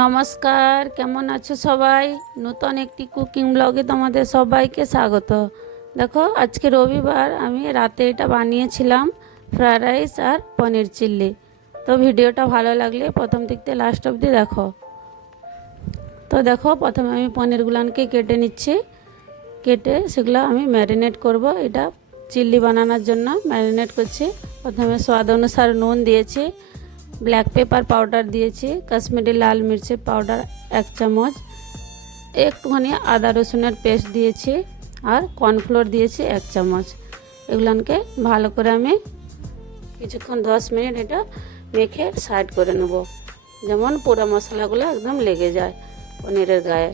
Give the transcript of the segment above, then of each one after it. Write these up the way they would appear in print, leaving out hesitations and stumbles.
নমস্কার, কেমন আছো সবাই? নতুন একটি কুকিং ব্লগে তোমাদের সবাইকে স্বাগত। দেখো, আজকে রবিবার, আমি রাতে এটা বানিয়েছিলাম ফ্রায়েড রাইস আর পনির চিল্লি। তো ভিডিওটা ভালো লাগলে প্রথম থেকে লাস্ট অবধি দেখো। তো দেখো, প্রথমে আমি পনিরগুলোকে কেটে নিচ্ছি। কেটে সেগুলো আমি ম্যারিনেট করব। এটা চিল্লি বানানোর জন্য ম্যারিনেট করছি। প্রথমে স্বাদ অনুসার নুন দিয়েছি, ব্ল্যাক পেপার পাউডার দিয়েছি, কাশ্মীরি লাল মির্চের পাউডার 1 চামচ, একটুখানি আদা রসুনের পেস্ট দিয়েছি, আর কর্নফ্লোর দিয়েছি 1 চামচ। এগুলোকে ভালো করে আমি কিছুক্ষণ 10 মিনিট এটা মেখে সাইড করে নেব, যেমন পুরো মশলাগুলো একদম লেগে যায় পনিরের গায়ে।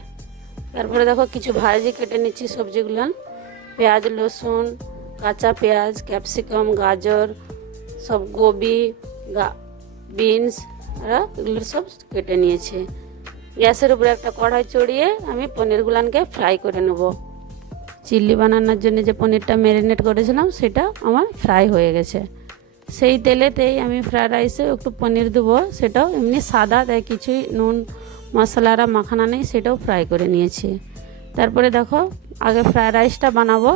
তারপরে দেখো, কিছু ভাজি কেটে নিচ্ছি সবজিগুলো। পেঁয়াজ, রসুন, কাঁচা পেঁয়াজ, ক্যাপসিকাম, গাজর, সব গোবি, বিনস, আর এগুলো সব কেটে নিয়েছি। গ্যাসের উপরে একটা কড়াই চড়িয়ে আমি পনিরগুলোকে ফ্রাই করে নেব। চিল্লি বানানোর জন্য যে পনিরটা ম্যারিনেট করেছিলাম সেটা আমার ফ্রাই হয়ে গেছে। সেই তেলেতেই আমি ফ্রায়েড রাইসে একটু পনির দেবো, সেটাও এমনি সাদা, তাই কিছুই নুন মশলারা মাখানা নেই, সেটাও ফ্রাই করে নিয়েছি। তারপরে দেখো, আগে ফ্রায়েড রাইসটা বানাবো।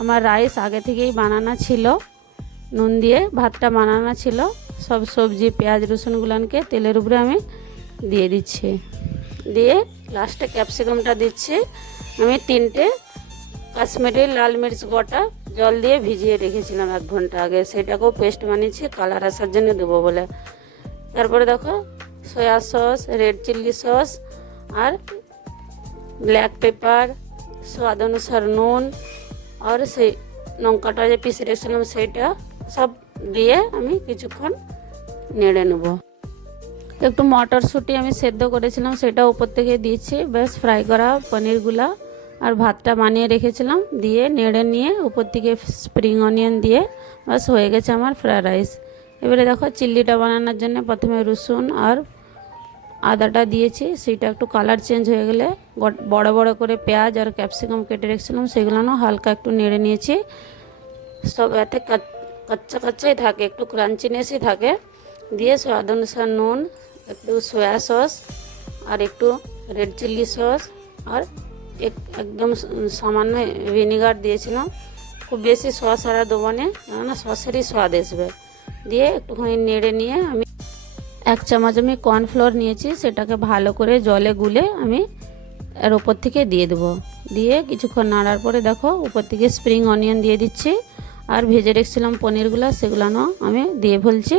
আমার রাইস আগে থেকেই বানানো ছিল, নুন দিয়ে ভাতটা বানানো ছিল। সব সবজি, পেঁয়াজ, রসুনগুলোকে তেলের উপরে আমি দিয়ে দিচ্ছি। দিয়ে লাস্টে ক্যাপসিকামটা দিচ্ছি। আমি 3টে কাশ্মীরি লাল মির্চ গোটা জল দিয়ে ভিজিয়ে রেখেছিলাম 1 ঘন্টা আগে, সেটাকেও পেস্ট বানিয়েছি কালার আসার জন্য দেবো বলে। তারপরে দেখো, soya sauce, red chilli sauce, আর ব্ল্যাক পেপার, স্বাদ অনুসার নুন, আর সেই লঙ্কাটা যে পিষে রেখেছিলাম সেইটা সব দিয়ে আমি কিছুক্ষণ নেড়ে নেব। একটু মটরশুঁটি আমি সেদ্ধ করেছিলাম, সেটা উপর থেকে দিয়েছি। বেশ ফ্রাই করা পনিরগুলা আর ভাতটা বানিয়ে রেখেছিলাম দিয়ে নেড়ে নিয়ে উপর থেকে স্প্রিং অনিয়ন দিয়ে বাস হয়ে গেছে আমার ফ্রায়েড রাইস। এবারে দেখো, চিল্লিটা বানানোর জন্য প্রথমে রসুন আর আদাটা দিয়েছি। সেইটা একটু কালার চেঞ্জ হয়ে গেলে বড় বড় করে পেঁয়াজ আর ক্যাপসিকাম কেটে রেখেছিলাম, সেগুলোও হালকা একটু নেড়ে নিয়েছি। সব এতে কাচ্চা কাচ্চাই থাকে, একটু ক্রাঞ্চিনেসই থাকে। দিয়ে স্বাদ অনুসার নুন, একটু সয়া সস, আর একটু রেড চিলি সস, আর একদম সামান্য ভিনিগার দিয়েছিলাম। খুব বেশি সস আর দেবো না, কেননা সসেরই স্বাদ আসবে। দিয়ে একটুখানি নেড়ে নিয়ে আমি 1 চামচ আমি কর্নফ্লোর নিয়েছি, সেটাকে ভালো করে জলে গুলে আমি এর ওপর থেকে দিয়ে দেবো। দিয়ে কিছুক্ষণ নাড়ার পরে দেখো, উপর থেকে স্প্রিং অনিয়ন দিয়ে দিচ্ছি। আর ভেজে রেখেছিলাম পনিরগুলো, সেগুলো আমি দিয়ে ফেলছি।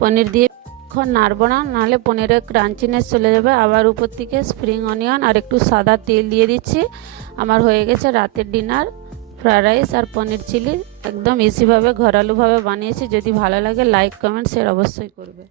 পনির দিয়ে এখন নাড়বো না, নাহলে পনিরের ক্রাঞ্চিনেস চলে যাবে। আবার উপর থেকে স্প্রিং অনিয়ন আর একটু সাদা তেল দিয়ে দিচ্ছি। আমার হয়ে গেছে রাতের ডিনার ফ্রায়েড রাইস আর পনির চিলি। একদম ইজিভাবে ঘরালুভাবে বানিয়েছি। যদি ভালো লাগে লাইক, কমেন্ট, শেয়ার অবশ্যই করবে।